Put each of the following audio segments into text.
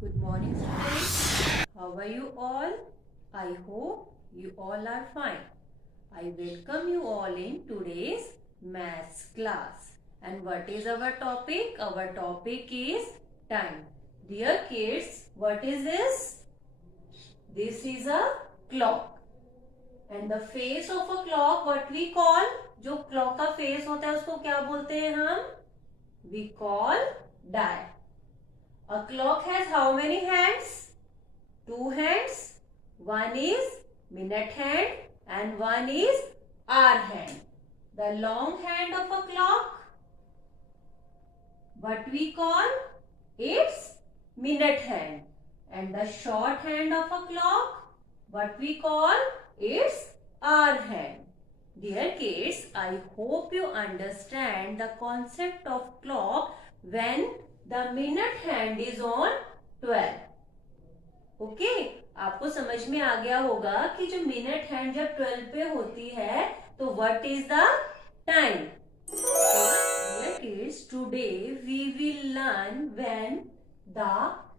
Good morning, students. How are you all? I hope you all are fine. I welcome you all in today's maths class. And what is our topic? Our topic is time. Dear kids, what is this? This is a clock. And the face of a clock, what we call? जो clock का face होता है उसको क्या बोलते हैं हम? We call dial. A clock has how many hands? Two hands. One is minute hand and one is hour hand. The long hand of a clock, what we call? It's minute hand. And the short hand of a clock, what we call? It's hour hand. Dear kids, I hope you understand the concept of clock when the minute hand is on 12. Okay, आपको समझ में आ गया होगा कि जो minute hand जब 12 पे होती है तो what is the time. Dear kids, today we will learn when the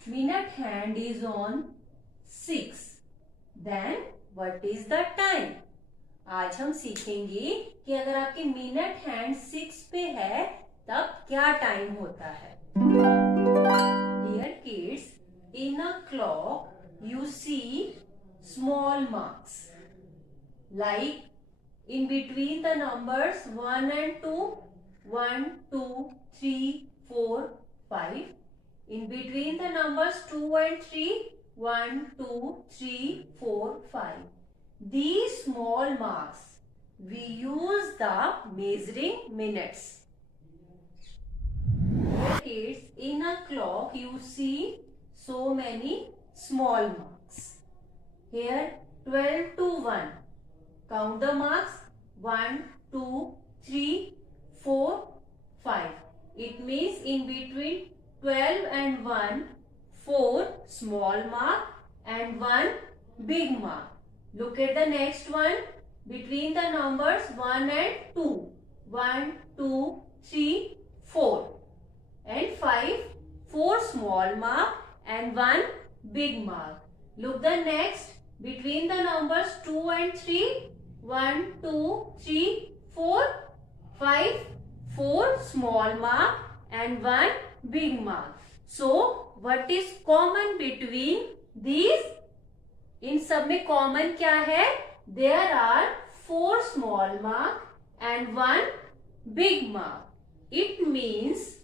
minute hand is on 6. Then what is the time? आज हम सीखेंगे कि अगर आपकी मिनट हैंड 6 पे है तब क्या टाइम होता है. Dear kids, in a clock you see small marks like in between the numbers 1 and 2, 1, 2, 3, 4, 5. In between the numbers 2 and 3, 1, 2, 3, 4, 5. These small marks we use the measuring minutes. Kids, in a clock you see so many small marks. Here 12 to 1. Count the marks. 1, 2, 3, 4, 5. It means in between 12 and 1, 4 small mark and 1 big mark. Look at the next one. Between the numbers 1 and 2. 1, 2, 3, 4. And 5, 4 small mark and 1 big mark. Look the next. Between the numbers 2 and 3. 1, 2, 3, 4, 5, 4 small mark and 1 big mark. So, what is common between these? इन सब में common क्या है? There are 4 small mark and 1 big mark. It means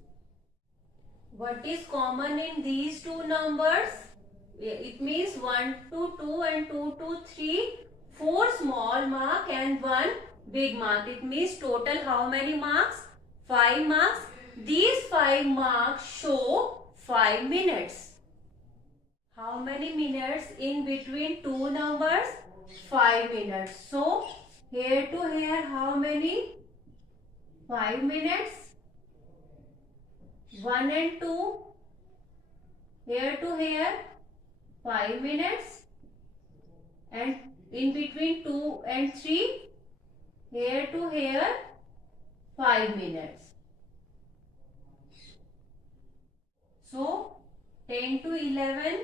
what is common in these two numbers? It means 1 to 2 and 2 to 3, 4 small mark and 1 big mark. It means total how many marks? 5 marks. These 5 marks show 5 minutes. How many minutes in between two numbers? 5 minutes. So, here to here how many? 5 minutes. 1 and 2. Here to here 5 minutes. And in between 2 and 3. Here to here 5 minutes. So, 10 to 11.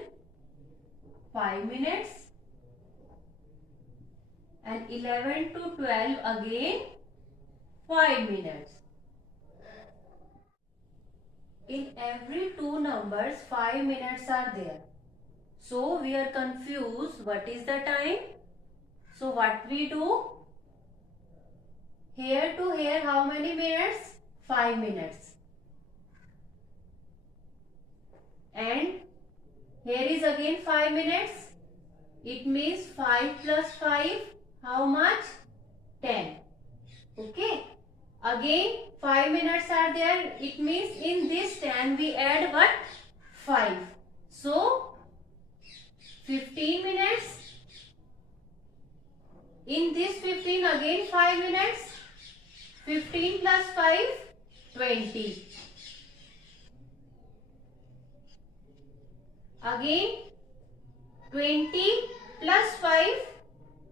5 minutes and 11 to 12 again 5 minutes. In every two numbers 5 minutes are there. So we are confused what is the time. So what we do? Here to here how many minutes? 5 minutes. And here is again 5 minutes. It means 5 plus 5. How much? 10. Okay. Again 5 minutes are there. It means in this 10 we add what? 5. So 15 minutes. In this 15 again 5 minutes. 15 plus 5, 20. Again 20 plus 5,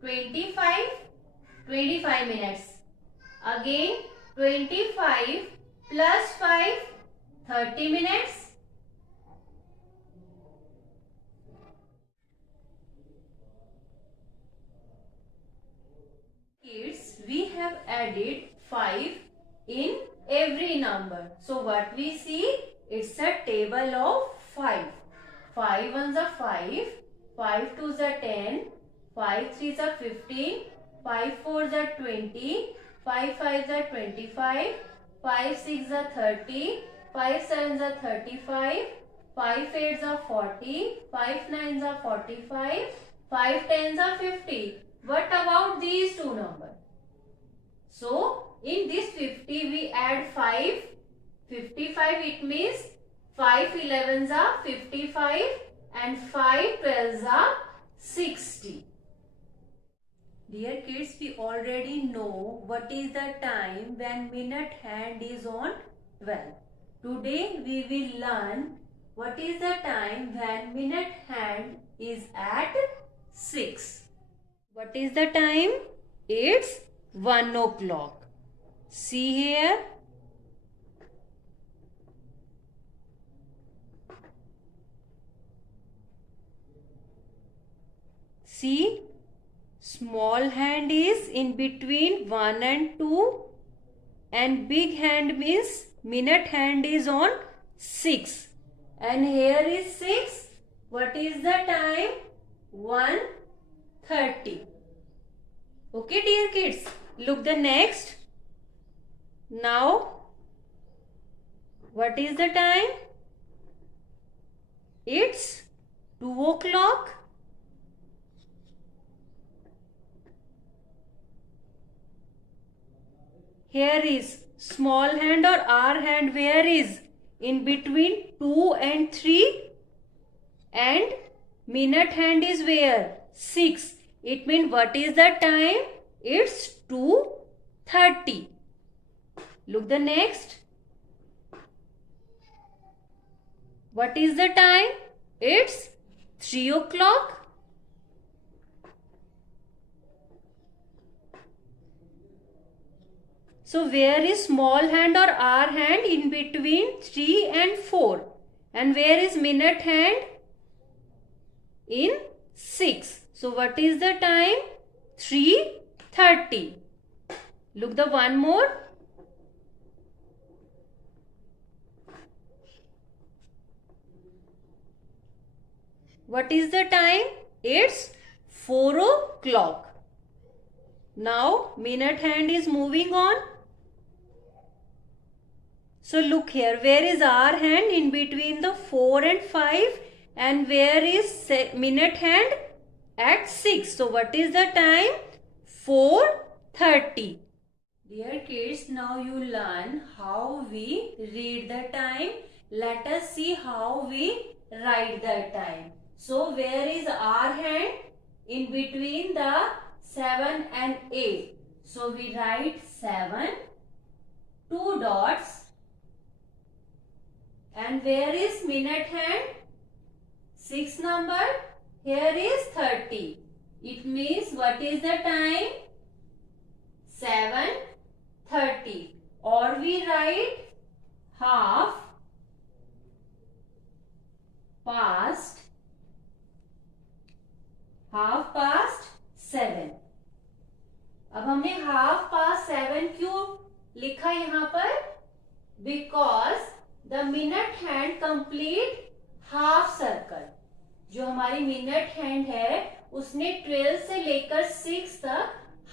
25, 25 minutes. Again 25 plus 5, 30 minutes. added 5 in every number. So what we see? It's a table of 5. 5 ones are 5, 5 twos are 10, 5 threes are 15, 5 fours are 20, 5 fives are 25, 5 sixes are 30, 5 sevens are 35, 5 eights are 40, 5 nines are 45, 5 tens are 50. What about these two numbers? So, in this 50 we add 5, 55, it means 5 11s are 55 and 5 12s are 60. Dear kids, we already know what is the time when minute hand is on 12. Today we will learn what is the time when minute hand is at 6. What is the time? It's 1 o'clock. See here. See, small hand is in between 1 and 2 and big hand means minute hand is on 6. And here is 6. What is the time? 1:30. Okay, dear kids. Look the next. Now, what is the time? It's 2 o'clock. Here is small hand or R hand, where is? In between 2 and 3 and minute hand is where? 6. It means what is the time? It's 2:30. Look the next. What is the time? It's 3 o'clock. So where is small hand or R hand? In between 3 and 4. And where is minute hand? In 6. So what is the time? 3:30. Look the one more. What is the time? It's 4 o'clock. Now minute hand is moving on. So look here, where is our hand? In between the 4 and 5, and where is minute hand? At 6. So what is the time? 4:30. Dear kids, now you learn how we read the time. Let us see how we write the time. So where is our hand? In between the 7 and 8. So we write 7, 2 dots. And where is minute hand? 6 number. Here is 30. It means what is the time? 7:30. Or we write half past 7. अब हमने half past 7 क्यों लिखा यहाँ पर? Because the minute hand complete half circle. जो हमारी minute hand है उसने 12 से लेकर 6 तक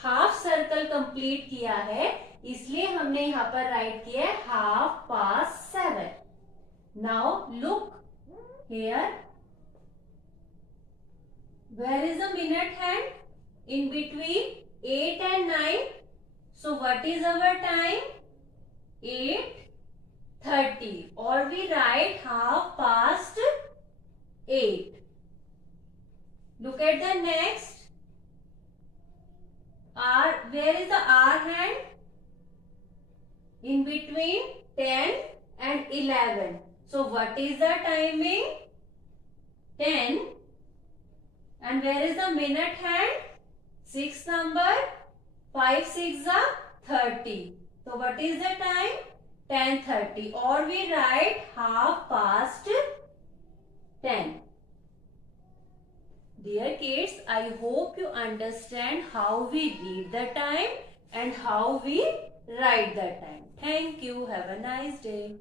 हाफ सर्कल कंप्लीट किया है, इसलिए हमने यहाँ पर राइट किया है half past 7. Now look here, where is the minute hand? In between 8 and 9. So what is our time? 8:30. Or we write half past 8. Look at the next. R. Where is the R hand? In between 10 and 11. So what is the timing? 10. And where is the minute hand? 6 number. 5 6 are 30. So what is the time? 10:30. Or we write half past 10. Dear kids, I hope you understand how we read the time. and how we write that time. Thank you. Have a nice day.